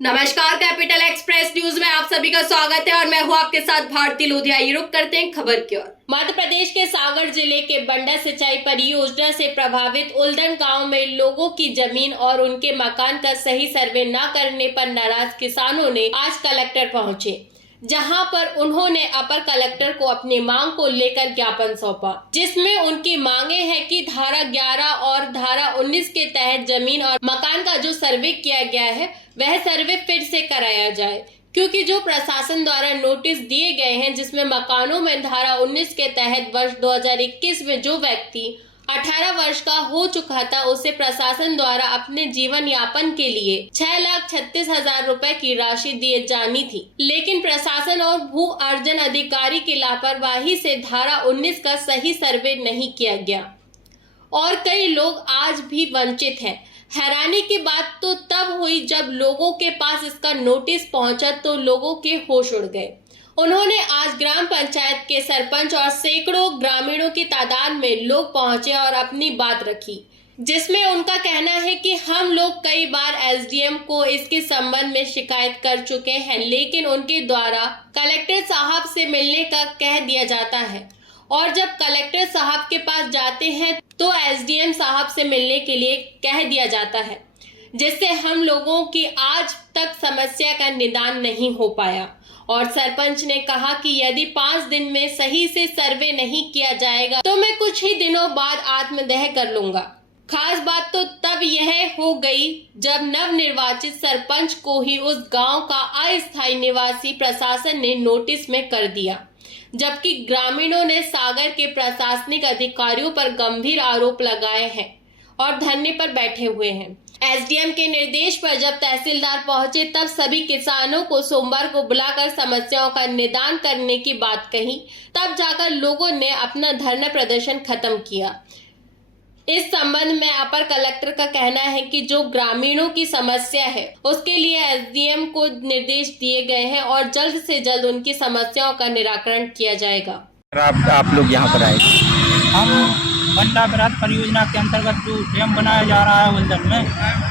नमस्कार, capital express news में आप सभी का स्वागत है और मैं हूं आपके साथ भारती लोधिया। रुक करते हैं खबर की ओर। मध्य प्रदेश के सागर जिले के बंडा सिंचाई परियोजना से प्रभावित उल्दन गांव में लोगों की जमीन और उनके मकान का सही सर्वे न करने पर नाराज किसानों ने आज कलेक्टर पहुंचे, जहां पर उन्होंने अपर कलेक्टर को अपनी मांग को लेकर ज्ञापन सौंपा, जिसमें उनकी मांगे हैं कि धारा 11 और धारा 19 के तहत जमीन और मकान का जो सर्वे किया गया है वह सर्वे फिर से कराया जाए, क्योंकि जो प्रशासन द्वारा नोटिस दिए गए हैं जिसमें मकानों में धारा 19 के तहत वर्ष 2021 में जो व्यक्ति 18 वर्ष का हो चुका था उसे प्रशासन द्वारा अपने जीवन यापन के लिए 6,36,000 रुपए की राशि दिए जानी थी, लेकिन प्रशासन और भू अर्जन अधिकारी की लापरवाही से धारा 19 का सही सर्वे नहीं किया गया और कई लोग आज भी वंचित हैं। हैरानी की बात तो तब हुई जब लोगों के पास इसका नोटिस पहुंचा तो लोगों के होश उड़ गए। उन्होंने आज ग्राम पंचायत के सरपंच और सैकड़ों ग्रामीणों की तादाद में लोग पहुंचे और अपनी बात रखी, जिसमें उनका कहना है कि हम लोग कई बार एसडीएम को इसके संबंध में शिकायत कर चुके हैं, लेकिन उनके द्वारा कलेक्टर साहब से मिलने का कह दिया जाता है और जब कलेक्टर साहब के पास जाते हैं तो एसडीएम साहब से मिलने के लिए कह दिया जाता है, जिससे हम लोगों की आज तक समस्या का निदान नहीं हो पाया। और सरपंच ने कहा कि यदि 5 दिन में सही से सर्वे नहीं किया जाएगा तो मैं कुछ ही दिनों बाद आत्मदाह कर लूंगा। खास बात तो तब यह हो गई जब नवनिर्वाचित सरपंच को ही उस गांव का अस्थायी निवासी प्रशासन ने नोटिस में कर दिया, जबकि ग्रामीणों ने सागर के प्रशासनिक अधिकारियों पर गंभीर आरोप लगाए हैं और धरने पर बैठे हुए हैं। एसडीएम के निर्देश पर जब तहसीलदार पहुंचे तब सभी किसानों को सोमवार को बुलाकर समस्याओं का निदान करने की बात कही, तब जाकर लोगों ने अपना धरना प्रदर्शन खत्म किया। इस संबंध में अपर कलेक्टर का कहना है कि जो ग्रामीणों की समस्या है उसके लिए एसडीएम को निर्देश दिए गए हैं और जल्द से जल्द उनकी समस्याओं का निराकरण किया जाएगा। आप लोग यहाँ पर आए? हम बंडा बरात परियोजना के अंतर्गत जो डैम बनाया जा रहा है उल्दन में,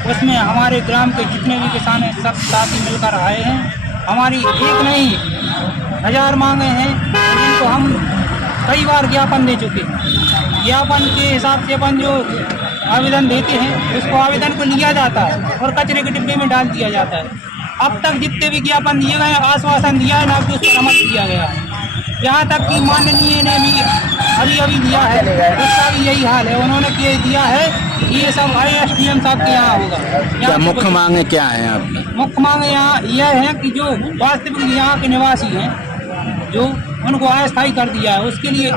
उसमें हमारे ग्राम के जितने भी किसान हैं सब साथी मिलकर आए हैं। हमारी एक नहीं 1000 मांगे हैं, जिनको हम कई बार ज्ञापन दे चुके हैं। ज्ञापन के हिसाब से अपन जो आवेदन देते हैं उसको आवेदन को लिया जाता है और कचरे के डिब्बे में डाल दिया जाता है। अब तक जितने भी ज्ञापन दिए गए आश्वासन दिया है ना कि उस पर अमल किया गया है। यहाँ तक कि माननीय ने भी अभी दिया है, उसका भी यही हाल है। उन्होंने दिया है कि ये सब एसडीएम साहब के यहाँ होगा। क्या मुख्य मांगे क्या है आपकी? मुख्य मांगे यहाँ यह है कि जो वास्तविक यहाँ के निवासी हैं जो उनको अस्थायी कर दिया है, उसके लिए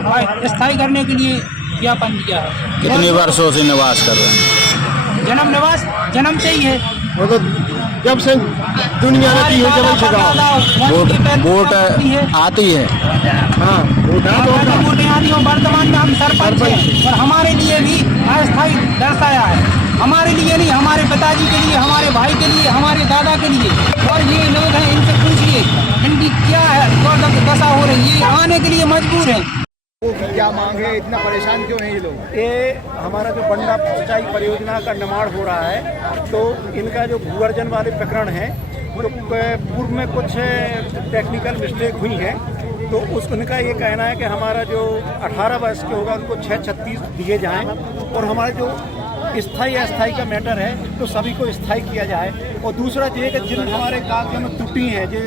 स्थायी करने के लिए ज्ञापन दिया है। कितने वर्षों से निवास कर रहे हैं? जन्म से ही है। वो तो जब से दुनिया रहती है वोट आती है। हाँ, वोट आती है। वर्तमान में हम सरपंच हैं और हमारे लिए भी अस्थायी दर्शाया है। हमारे लिए नहीं, हमारे पिताजी के लिए, हमारे भाई के लिए, हमारे दादा के लिए। और ये लोग हैं, इनसे पूछिए इनकी क्या है दशा हो रही है, आने के लिए मजबूर है। क्या मांग है? इतना परेशान क्यों है ये लोग? ये हमारा जो बंडा सिंचाई परियोजना का निर्माण हो रहा है तो इनका जो भूअर्जन वाले प्रकरण है तो पूर्व में कुछ टेक्निकल मिस्टेक हुई है, तो उनका ये कहना है कि हमारा जो 18 वर्ष के होगा उनको 6,36 दिए जाएं और हमारा जो स्थायी अस्थायी का मैटर है तो सभी को स्थायी किया जाए। और दूसरा ये कि जिन हमारे कागजों में त्रुटि है जो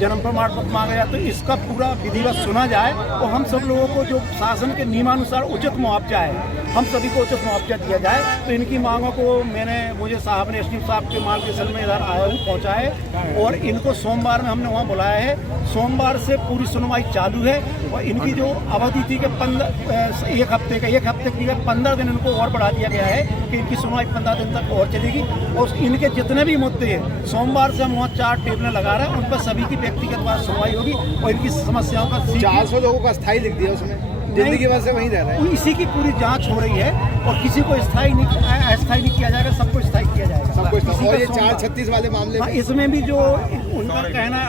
जन्म प्रमाण पत्र मांगा जाए तो इसका पूरा विधिवत सुना जाए और हम सब लोगों को जो शासन के नियमानुसार उचित मुआवजा है हम सभी को उचित मुआवजा दिया जाए। तो इनकी मांगों को मुझे साहब ने एसडीएम साहब के मार्गदर्शन में इधर आया हूँ पहुँचा है और इनको सोमवार में हमने वहाँ बुलाया है। सोमवार से पूरी सुनवाई चालू है और इनकी जो अवधि थी कि 1 हफ्ते की 15 दिन इनको और बढ़ा दिया गया है कि इनकी सुनवाई 15 दिन तक और चलेगी। और इनके जितने भी मुद्दे हैं सोमवार से हम वहाँ 4 टेबलें लगा रहे हैं, उन पर सभी की व्यक्तिगत बात सुनवाई होगी और इनकी समस्याओं का 400 लोगों का स्थायी लिख दिया उसमें, जिंदगी भर से वहीं रह रहे हैं। इसी की पूरी जांच हो रही है और किसी को अस्थायी नहीं किया जाएगा, सबको स्थायी किया जाएगा। सबको। और ये 436 वाले मामले में इसमें भी जो उनका कहना है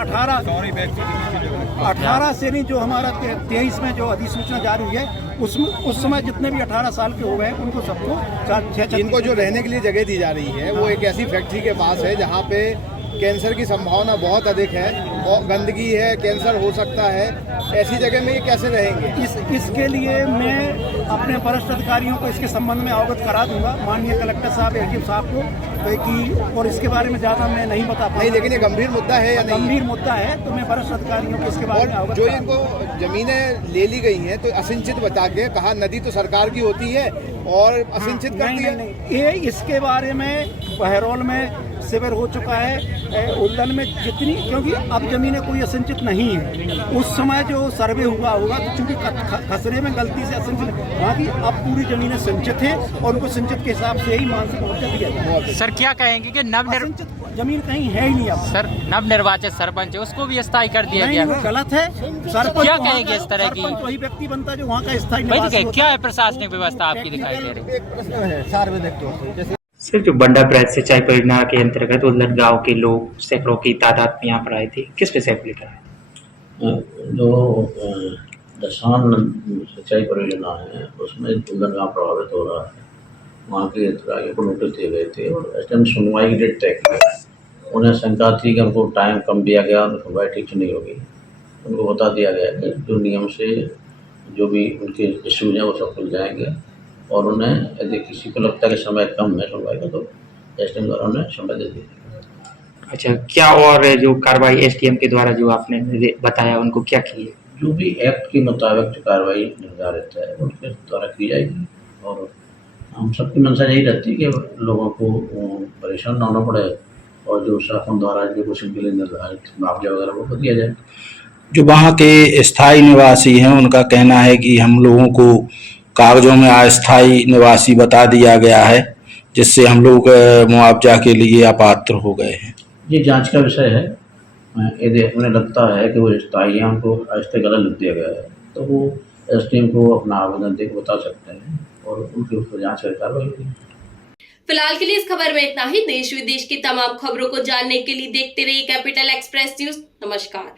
18 से नहीं, जो हमारा 23 में जो अधिसूचना जारी हुई है उसमें उस समय जितने भी 18 साल के हो गए उनको सबको इनको जो रहने के लिए जगह दी जा रही है वो एक ऐसी फैक्ट्री के पास है जहाँ पे कैंसर की संभावना बहुत अधिक है और गंदगी है, कैंसर हो सकता है। ऐसी जगह में ये कैसे रहेंगे? इसके लिए मैं अपने वरिष्ठ अधिकारियों को इसके संबंध में अवगत करा दूंगा, माननीय कलेक्टर साहब, एसडीएम साहब को कि, और इसके बारे में ज़्यादा मैं नहीं बता पाऊंगा। नहीं, लेकिन ये गंभीर मुद्दा है या नहीं? गंभीर मुद्दा है, तो मैं वरिष्ठ अधिकारियों को इसके बारे में अवगत जो करा इनको जमीनें ले ली गई हैं तो असिंचित बता के कहा नदी तो सरकार की होती है और असिंचित कर दिया। ये इसके बारे में बहरौल में शिविर हो चुका है, उल्लन में जितनी, क्योंकि अब जमीनें कोई असिंचित नहीं है। उस समय जो सर्वे हुआ होगा तो चूंकि खसरे में गलती से असिंचित, बाकी अब पूरी जमीनें सिंचित हैं और उनको सिंचित के हिसाब से ही मानसिक मुआवजा दिया जाए। सर क्या कहेंगे कि असिंचित जमीन कहीं है ही नहीं अब। सर नवनिर्वाचित सरपंच है उसको भी स्थायी कर दिया गया, वो गलत है। सरपंच क्या कहेंगे इस तरह की? सरपंच वही व्यक्ति बनता है जो वहाँ का स्थायी निवासी होता है। क्या है प्रशासनिक व्यवस्था आपकी दिखाई दे रही है? एक प्रश्न है सार्वजनिक तौर से, जैसे सर जो बंडा ब्रज सिंचाई परियोजना के अंतर्गत उल्लन गांव के लोग सैकड़ों की तादाद में यहाँ पर आए थे, किस विषय को लेकर? जो दशान सिंचाई परियोजना है उसमें उल्लन गाँव प्रभावित हो रहा है, वहाँ के अधिकारियों को नोटिस दिए गए थे और एसडीएम सुनवाई की डेट तय की। उन्हें शंका थी कि उनको टाइम कम दिया गया और सुनवाई ठीक से नहीं होगी। उनको बता दिया गया कि जो नियम से जो भी उनके इश्यूज हैं वो सब खुल जाएंगे और उन्हें यदि किसी को लगता है कि समय कम है सुनवाई का तो एसडीएम द्वारा उन्हें समय दे दिया। अच्छा, क्या और जो कार्रवाई एसडीएम के द्वारा जो आपने बताया उनको क्या की है? जो भी एक्ट के मुताबिक जो कार्रवाई निर्धारित है उनके द्वारा की जाएगी और हम सबकी मंशा यही रहती है कि लोगों को परेशान ना होना पड़े और जो शासन द्वारा जो कुछ उनके लिए निर्धारित मुआवजा वगैरह वो दिया जाए। जो वहाँ के स्थायी निवासी हैं उनका कहना है कि हम लोगों को कागजों में अस्थायी निवासी बता दिया गया है, जिससे हम लोग मुआवजा के लिए अपात्र हो गए हैं। ये जांच का विषय है। यदि उन्हें लगता है कि वो स्थायी हैं, उनको अस्थायी गलत लिख दिया गया है तो वो एसडीएम को अपना आवेदन देकर बता सकते हैं और उनके ऊपर जांच कर कार्रवाई होगी। फिलहाल के लिए इस खबर में इतना ही। देश विदेश की तमाम खबरों को जानने के लिए देखते रहिए कैपिटल एक्सप्रेस न्यूज। नमस्कार।